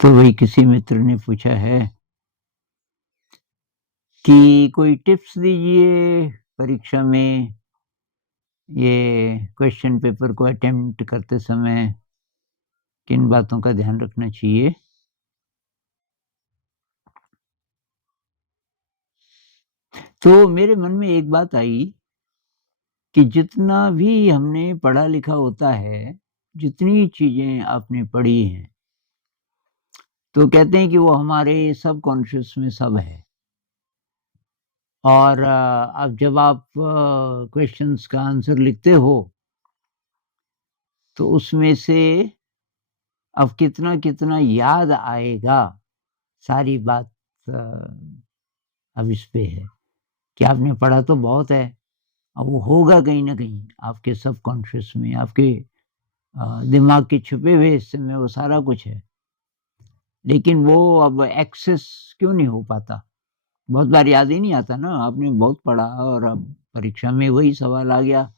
तो वही किसी मित्र ने पूछा है कि कोई टिप्स दीजिए परीक्षा में ये क्वेश्चन पेपर को अटेम्प्ट करते समय किन बातों का ध्यान रखना चाहिए। तो मेरे मन में एक बात आई कि जितना भी हमने पढ़ा लिखा होता है, जितनी चीजें आपने पढ़ी हैं, तो कहते हैं कि वो हमारे सबकॉन्शियस में सब है। और अब जब आप क्वेश्चंस का आंसर लिखते हो तो उसमें से अब कितना कितना याद आएगा, सारी बात अब इस पे है कि आपने पढ़ा तो बहुत है, अब वो होगा कहीं ना कहीं आपके सबकॉन्शियस में, आपके दिमाग के छुपे हुए हिस्से में वो सारा कुछ है, लेकिन वो अब एक्सेस क्यों नहीं हो पाता। बहुत बार याद ही नहीं आता ना, आपने बहुत पढ़ा और अब परीक्षा में वही सवाल आ गया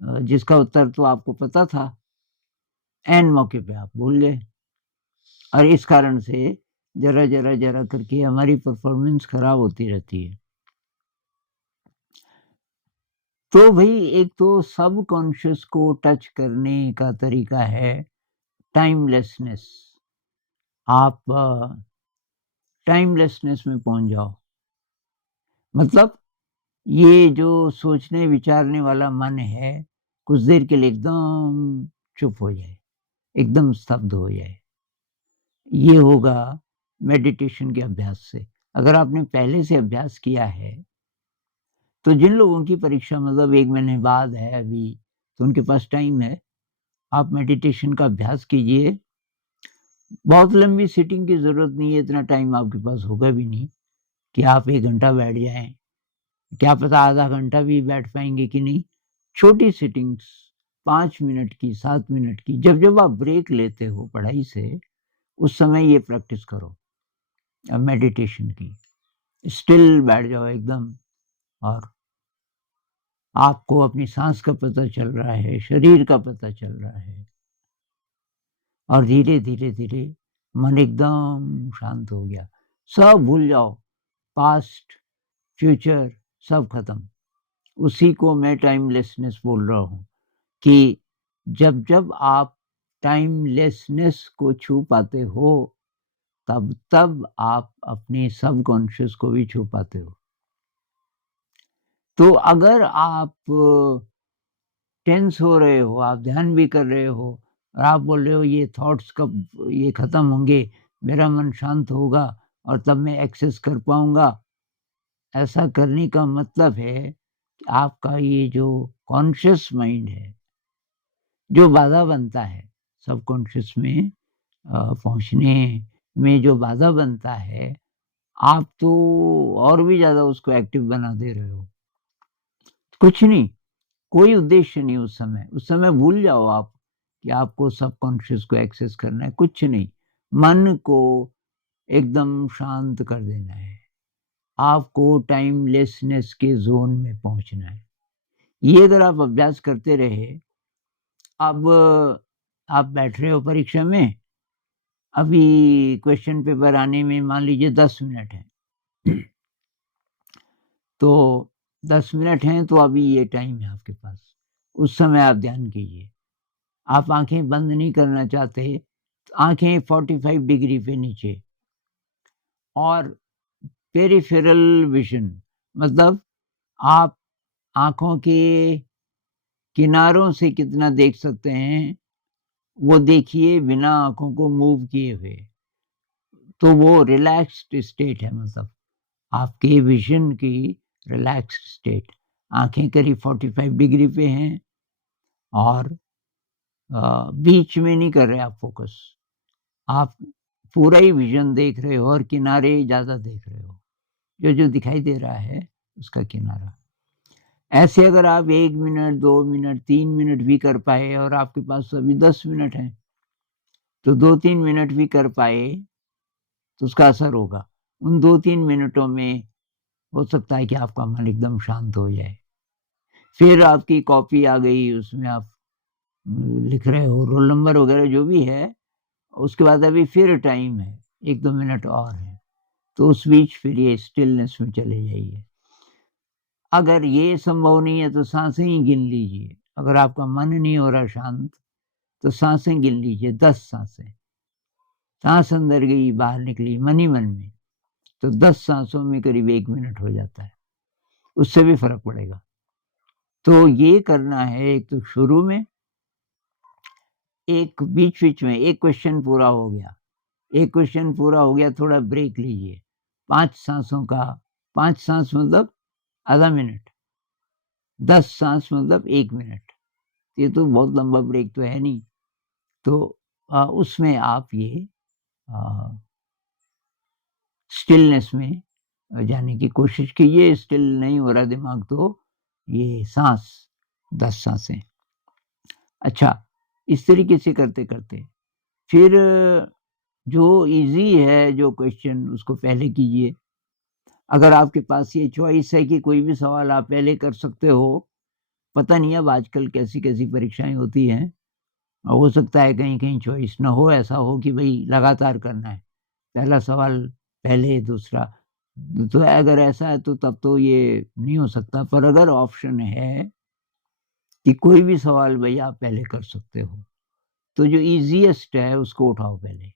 जिसका उत्तर तो आपको पता था, एन मौके पे आप भूल गए, और इस कारण से जरा जरा जरा करके हमारी परफॉर्मेंस खराब होती रहती है। तो भाई एक तो सब कॉन्शियस को टच करने का तरीका है टाइमलेसनेस। आप टाइमलेसनेस में पहुंच जाओ, मतलब ये जो सोचने विचारने वाला मन है कुछ देर के लिए एकदम चुप हो जाए, एकदम स्तब्ध हो जाए। ये होगा मेडिटेशन के अभ्यास से। अगर आपने पहले से अभ्यास किया है तो जिन लोगों की परीक्षा मतलब 1 महीने बाद है अभी, तो उनके पास टाइम है, आप मेडिटेशन का अभ्यास कीजिए। बहुत लंबी सिटिंग की जरूरत नहीं है, इतना टाइम आपके पास होगा भी नहीं कि आप 1 घंटा बैठ जाएं, क्या पता आधा घंटा भी बैठ पाएंगे कि नहीं। छोटी सिटिंग्स 5 मिनट की, 7 मिनट की, जब जब आप ब्रेक लेते हो पढ़ाई से उस समय ये प्रैक्टिस करो मेडिटेशन की। स्टिल बैठ जाओ एकदम, और आपको अपनी सांस का पता चल रहा है, शरीर का पता चल रहा है, और धीरे धीरे धीरे मन एकदम शांत हो गया। सब भूल जाओ, पास्ट फ्यूचर सब खत्म। उसी को मैं टाइमलेसनेस बोल रहा हूं कि जब जब आप टाइमलेसनेस को छू पाते हो तब तब आप अपने सबकॉन्शियस को भी छू पाते हो। तो अगर आप टेंस हो रहे हो, आप ध्यान भी कर रहे हो और आप बोल रहे हो ये थॉट्स कब ये खत्म होंगे, मेरा मन शांत होगा और तब मैं एक्सेस कर पाऊंगा, ऐसा करने का मतलब है कि आपका ये जो कॉन्शियस माइंड है जो बाधा बनता है सबकॉन्शियस में पहुंचने में, जो बाधा बनता है, आप तो और भी ज्यादा उसको एक्टिव बना दे रहे हो। कुछ नहीं, कोई उद्देश्य नहीं उस समय भूल जाओ आप कि आपको सबकॉन्शियस को एक्सेस करना है, कुछ नहीं। मन को एकदम शांत कर देना है, आपको टाइमलेसनेस के जोन में पहुंचना है। ये अगर आप अभ्यास करते रहे, अब आप बैठ रहे हो परीक्षा में, अभी क्वेश्चन पेपर आने में मान लीजिए 10 मिनट है तो 10 मिनट हैं तो अभी ये टाइम है आपके पास, उस समय आप ध्यान कीजिए। आप आंखें बंद नहीं करना चाहते तो आंखें 45 डिग्री पे नीचे, और पेरिफेरल विजन, मतलब आप आंखों के किनारों से कितना देख सकते हैं वो देखिए बिना आंखों को मूव किए हुए। तो वो रिलैक्स्ड स्टेट है, मतलब आपके विजन की रिलैक्स्ड स्टेट। आंखें करीब 45 डिग्री पे हैं और बीच में नहीं कर रहे आप फोकस, आप पूरा ही विजन देख रहे हो और किनारे ज्यादा देख रहे हो, जो जो दिखाई दे रहा है उसका किनारा। ऐसे अगर आप 1 मिनट 2 मिनट 3 मिनट भी कर पाए, और आपके पास अभी 10 मिनट है, तो 2-3 मिनट भी कर पाए तो उसका असर होगा। उन 2-3 मिनटों में हो सकता है कि आपका मन एकदम शांत हो जाए। फिर आपकी कॉपी आ गई, उसमें आप लिख रहे हो रोल नंबर वगैरह जो भी है, उसके बाद अभी फिर टाइम है, 1-2 मिनट और है, तो उस बीच फिर ये स्टिलनेस में चले जाइए। अगर ये संभव नहीं है तो सांसें ही गिन लीजिए। अगर आपका मन नहीं हो रहा शांत, तो सांसें गिन लीजिए, 10 सांसें। सांस अंदर गई, बाहर निकली, मन ही मन में, तो 10 सांसों में करीब 1 मिनट हो जाता है, उससे भी फ़र्क पड़ेगा। तो ये करना है, एक तो शुरू में, एक बीच-बीच में। एक क्वेश्चन पूरा हो गया, एक क्वेश्चन पूरा हो गया, थोड़ा ब्रेक लीजिए, 5 सांसों का, 5 सांस मतलब आधा मिनट, 10 सांस मतलब 1 मिनट। ये तो बहुत लंबा ब्रेक तो है नहीं। तो उसमें आप ये स्टिलनेस में जाने की कोशिश कीजिए। स्टिल नहीं हो रहा दिमाग, तो ये सांस, 10 सांसें। अच्छा, इस तरीके से करते-करते फिर जो ईज़ी है जो क्वेश्चन, उसको पहले कीजिए। अगर आपके पास ये चॉइस है कि कोई भी सवाल आप पहले कर सकते हो, पता नहीं अब आजकल कैसी-कैसी परीक्षाएँ होती हैं। हो सकता है कहीं-कहीं चॉइस ना हो, ऐसा हो कि भई लगातार करना है। पहला सवाल पहले, दूसरा, तो अगर ऐसा है तो तब तो ये नहीं हो सकता। पर अगर ऑप्शन है कि कोई भी सवाल भई आप पहले कर सकते हो, तो जो ईज़ीएस्ट है उसको उठाओ पहले।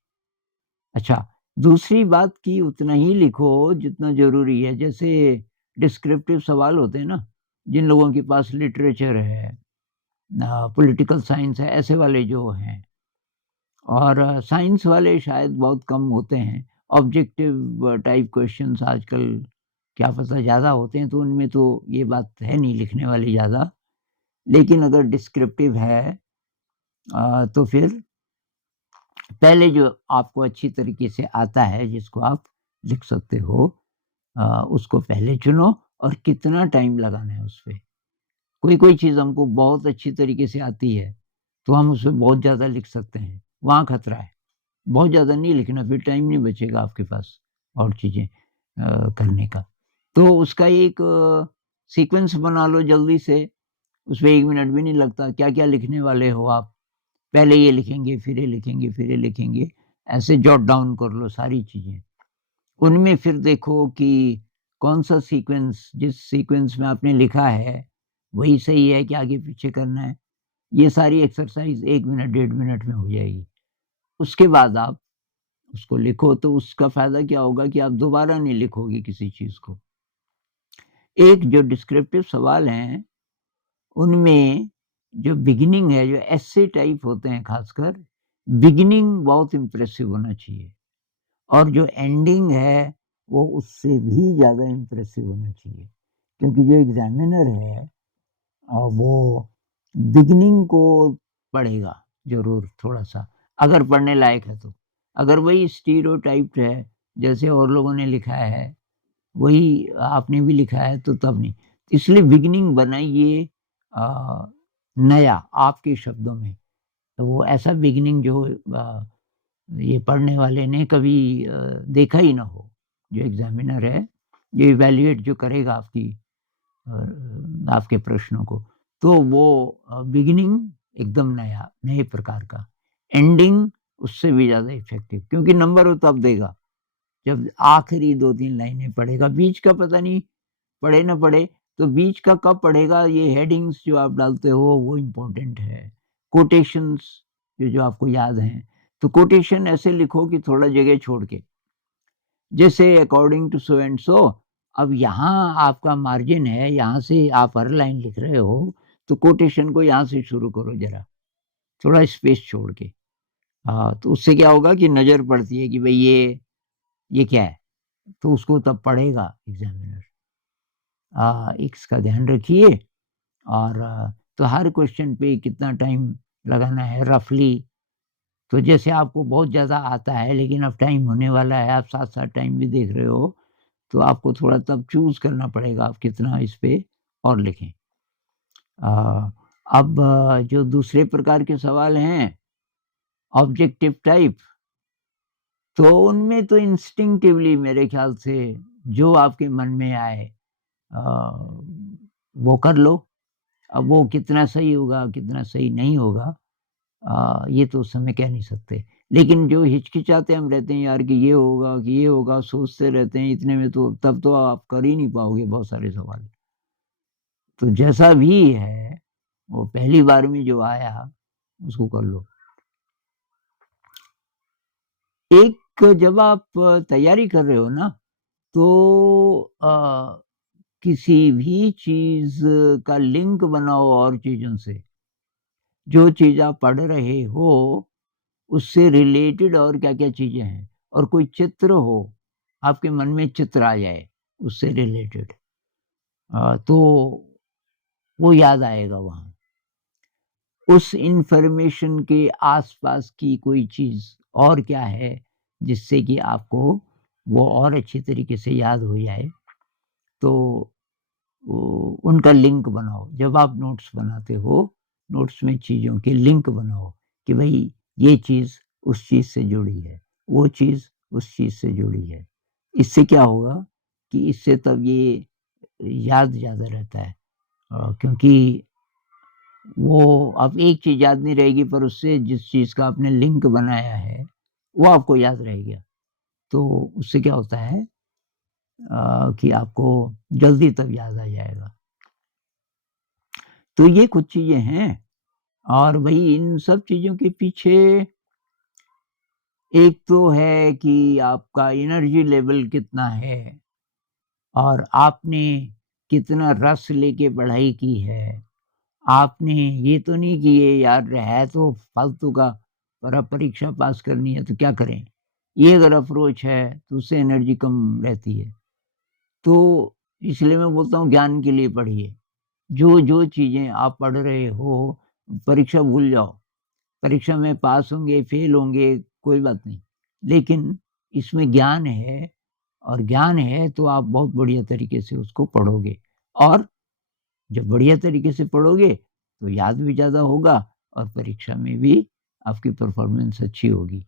अच्छा, दूसरी बात कि उतना ही लिखो जितना ज़रूरी है। जैसे डिस्क्रिप्टिव सवाल होते हैं ना, जिन लोगों के पास लिटरेचर है, पॉलिटिकल साइंस है, ऐसे वाले जो हैं, और साइंस वाले शायद बहुत कम होते हैं। ऑब्जेक्टिव टाइप क्वेश्चंस आजकल क्या पता ज़्यादा होते हैं, तो उनमें तो ये बात है नहीं लिखने वाली ज़्यादा। लेकिन अगर डिस्क्रिप्टिव है तो फिर पहले जो आपको अच्छी तरीके से आता है, जिसको आप लिख सकते हो, उसको पहले चुनो, और कितना टाइम लगाना है उस पे। कोई-कोई चीज़ हमको बहुत अच्छी तरीके से आती है, तो हम उसमें बहुत ज़्यादा लिख सकते हैं, वहाँ खतरा है। बहुत ज़्यादा नहीं लिखना, फिर टाइम नहीं बचेगा आपके पास और चीज़ें करने का। तो उसका एक सीक्वेंस बना लो जल्दी से, उसमें 1 मिनट भी नहीं लगता। क्या-क्या लिखने वाले हो आप? पहले ये लिखेंगे, फिर ये लिखेंगे, फिर ये लिखेंगे, ऐसे जॉट डाउन कर लो सारी चीज़ें। उनमें फिर देखो कि कौन-सा सीक्वेंस, जिस सीक्वेंस में आपने लिखा है, वही सही है कि आगे-पीछे करना है। ये सारी एक्सरसाइज़ 1 मिनट, 1.5 मिनट में हो जाएगी। उसके बाद आप उसको लिखो, तो उसका फ़ायदा क्या होगा कि आप दोबारा नहीं लिखोगे किसी चीज़ को। एक जो डिस्क्रिप्टिव सवाल हैं, उनमें जो बिगिनिंग है, जो एस्से टाइप होते हैं खासकर, बिगिनिंग बहुत इम्प्रेसिव होना चाहिए, और जो एंडिंग है, वो उससे भी ज़्यादा इम्प्रेसिव होना चाहिए। क्योंकि जो एग्ज़ामिनर है वो बिगिनिंग को पढ़ेगा ज़रूर थोड़ा-सा, अगर पढ़ने लायक है तो। अगर वही स्टीरियोटाइप्ड है, जैसे और लोगों ने लिखा है, वही आपने भी लिखा है, तो तब नहीं। इसलिए बिगिनिंग बनाइए नया आपके शब्दों में। तो वो ऐसा बिगिनिंग जो ये पढ़ने वाले ने कभी देखा ही ना हो। जो एग्ज़ामिनर है, ये इवैल्यूएट जो करेगा आपके प्रश्नों को, तो वो बिगिनिंग एकदम नया, नए प्रकार का, एंडिंग उससे भी ज़्यादा इफ़ेक्टिव, क्योंकि नंबर वो तब देगा जब आखिरी 2-3 लाइनें पढ़ेगा। बीच का पता नहीं पढ़े ना पढ़े, तो बीच का कब पढ़ेगा, ये हेडिंग्स जो आप डालते हो वो इम्पोर्टेंट है। कोटेशंस जो आपको याद हैं, तो कोटेशन ऐसे लिखो कि थोड़ा जगह छोड़ के, जैसे according to so and so. अब यहाँ आपका मार्जिन है, यहाँ से आप हर लाइन लिख रहे हो, तो कोटेशन को यहाँ से शुरू करो ज़रा, थोड़ा स्पेस छोड़ के। हाँ, तो उससे क्या होगा कि नज़र पड़ती है कि भई ये क्या है? तो उसको तब पढ़ेगा एग्ज़ामिनर। इसका ध्यान रखिए। और तो हर क्वेश्चन पे कितना टाइम लगाना है रफ़ली। तो जैसे आपको बहुत ज़्यादा आता है, लेकिन अब टाइम होने वाला है, आप साथ-साथ टाइम भी देख रहे हो, तो आपको थोड़ा तब चूज़ करना पड़ेगा आप कितना इस पे और लिखें। अ, अब जो दूसरे प्रकार के सवाल हैं, ऑब्जेक्टिव टाइप, तो उनमें तो इंस्टिंक्टिवली मेरे ख़्याल से जो आपके मन में आए अ, वो कर लो। अब वो कितना सही होगा, कितना सही नहीं होगा, ये तो उस समय कह नहीं सकते। लेकिन जो हिचकिचाते हम रहते हैं यार कि ये होगा, कि ये होगा, सोचते रहते हैं इतने में, तो तब तो आप कर ही नहीं पाओगे बहुत सारे सवाल। तो जैसा भी है, वो पहली बार में जो आया उसको कर लो। एक जब आप तैयारी कर रहे हो ना, तो किसी भी चीज का लिंक बनाओ और चीजों से। जो चीज आप पढ़ रहे हो उससे रिलेटेड और क्या क्या चीजें हैं, और कोई चित्र हो, आपके मन में चित्र आ जाए उससे रिलेटेड, तो वो याद आएगा वहां। उस इंफॉर्मेशन के आसपास की कोई चीज और क्या है जिससे कि आपको वो और अच्छी तरीके से याद हो जाए, तो उनका लिंक बनाओ। जब आप नोट्स बनाते हो, नोट्स में चीजों के लिंक बनाओ कि भाई ये चीज उस चीज से जुड़ी है, वो चीज उस चीज से जुड़ी है। इससे क्या होगा कि इससे तब ये याद ज्यादा रहता है, क्योंकि वो अब एक चीज याद नहीं रहेगी, पर उससे जिस चीज का आपने लिंक बनाया है वो आपको याद रहेगा। तो उससे क्या होता है कि आपको जल्दी तब याद आ जाएगा। तो ये कुछ चीजें हैं। और भाई इन सब चीजों के पीछे एक तो है कि आपका एनर्जी लेवल कितना है, और आपने कितना रस लेके पढ़ाई की है। आपने ये तो नहीं कि ये यार है तो फालतू का, पर अब परीक्षा पास करनी है तो क्या करें, ये अगर अप्रोच है तो उससे एनर्जी कम रहती है। तो इसलिए मैं बोलता हूँ ज्ञान के लिए पढ़िए। जो जो चीजें आप पढ़ रहे हो, परीक्षा भूल जाओ। परीक्षा में पास होंगे फेल होंगे कोई बात नहीं, लेकिन इसमें ज्ञान है, और ज्ञान है तो आप बहुत बढ़िया तरीके से उसको पढ़ोगे। और जब बढ़िया तरीके से पढ़ोगे तो याद भी ज्यादा होगा, और परीक्षा में भी आपकी परफॉर्मेंस अच्छी होगी।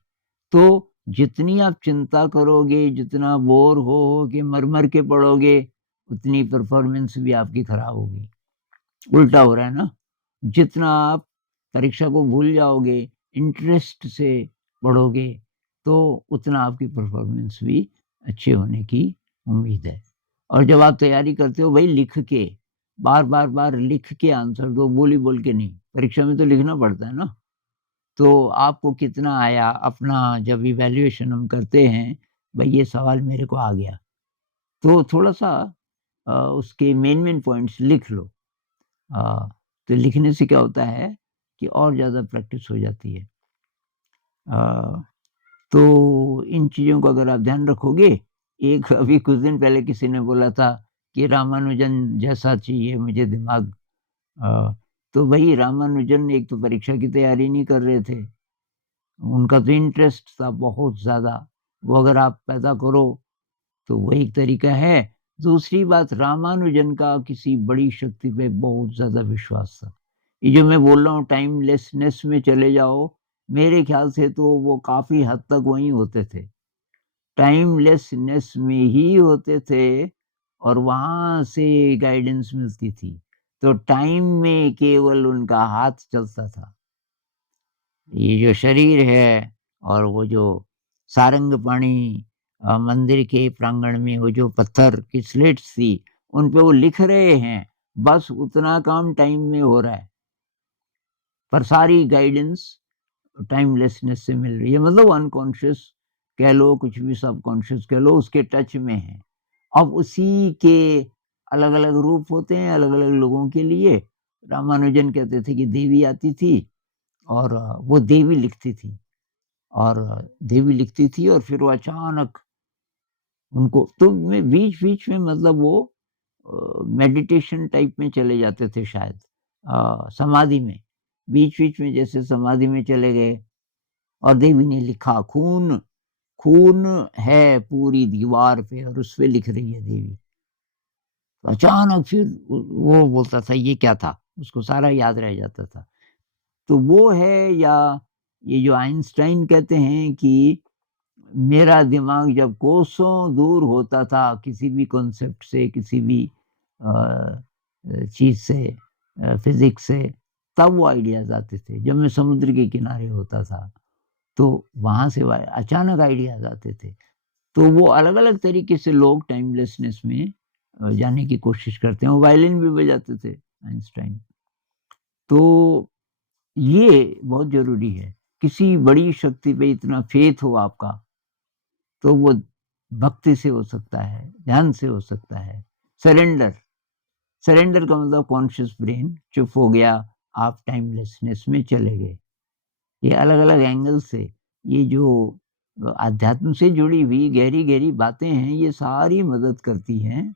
तो जितनी आप चिंता करोगे, जितना बोर हो के मर मर के पढ़ोगे, उतनी परफॉर्मेंस भी आपकी खराब होगी। उल्टा हो रहा है ना। जितना आप परीक्षा को भूल जाओगे, इंटरेस्ट से पढ़ोगे, तो उतना आपकी परफॉर्मेंस भी अच्छे होने की उम्मीद है। और जब आप तैयारी करते हो भाई, लिख के बार बार बार लिख के आंसर दो, बोली बोल के नहीं। परीक्षा में तो लिखना पड़ता है ना। तो आपको कितना आया, अपना जब इवैल्यूएशन हम करते हैं, भाई ये सवाल मेरे को आ गया, तो थोड़ा सा उसके मेन मेन पॉइंट्स लिख लो। तो लिखने से क्या होता है कि और ज़्यादा प्रैक्टिस हो जाती है। तो इन चीज़ों को अगर आप ध्यान रखोगे, एक अभी कुछ दिन पहले किसी ने बोला था कि रामानुजन जैसा चाहिए मुझे दिमाग। अ, तो भाई रामानुजन एक तो परीक्षा की तैयारी नहीं कर रहे थे, उनका तो इंटरेस्ट था बहुत ज़्यादा। वो अगर आप पैदा करो तो वो एक तरीका है। दूसरी बात, रामानुजन का किसी बड़ी शक्ति पे बहुत ज्यादा विश्वास था। ये जो मैं बोल रहा हूँ टाइमलेसनेस में चले जाओ, मेरे ख्याल से तो वो काफी हद तक वहीं होते थे, टाइमलेसनेस में ही होते थे, और वहां से गाइडेंस मिलती थी। तो टाइम में केवल उनका हाथ चलता था। ये जो शरीर है, और वो जो सारंगपाणी मंदिर के प्रांगण में वो जो पत्थर की स्लेट्स थी, उन पे वो लिख रहे हैं, बस उतना काम टाइम में हो रहा है, पर सारी गाइडेंस टाइमलेसनेस से मिल रही है। मतलब अनकॉन्शियस कह लो, कुछ भी सबकॉन्शियस कह लो, उसके टच में है। अब उसी के अलग अलग रूप होते हैं अलग अलग लोगों के लिए। रामानुजन कहते थे कि देवी आती थी, और वो देवी लिखती थी, और देवी लिखती थी, और फिर वो अचानक उनको तो में बीच बीच में, मतलब वो मेडिटेशन टाइप में चले जाते थे शायद, समाधि में। बीच बीच में जैसे समाधि में चले गए, और देवी ने लिखा, खून खून है पूरी दीवार पे, और उस पे लिख रही है देवी। तो अचानक फिर वो बोलता था ये क्या था, उसको सारा याद रह जाता था। तो वो है। या ये जो आइंस्टाइन कहते हैं कि मेरा दिमाग जब कोसों दूर होता था किसी भी कॉन्सेप्ट से, किसी भी चीज से, फिजिक्स से, तब वो आइडियाज आते थे जब मैं समुद्र के किनारे होता था। तो वहाँ से अचानक आइडियाज़ आते थे। तो वो अलग-अलग तरीके से लोग टाइमलेसनेस में जाने की कोशिश करते हैं। वो वायलिन भी बजाते थे आइंस्टाइन। तो ये बहुत ज़रूरी है। किसी बड़ी शक्ति पे इतना फ़ेथ हो आपका, तो वो भक्ति से हो सकता है, ध्यान से हो सकता है। सरेंडर, सरेंडर का मतलब कॉन्शियस ब्रेन चुप हो गया, आप टाइमलेसनेस में चले गए। ये अलग-अलग एंगल से ये जो आध्यात्म से जुड़ी हुई गहरी-गहरी बातें हैं, ये सारी मदद करती हैं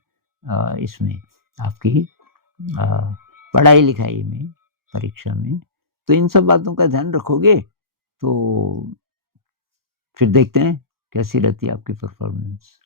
इसमें आपकी पढ़ाई-लिखाई में, परीक्षा में। तो इन सब बातों का ध्यान रखोगे, तो फिर देखते हैं कैसी रहती है आपकी परफ़ॉर्मेंस।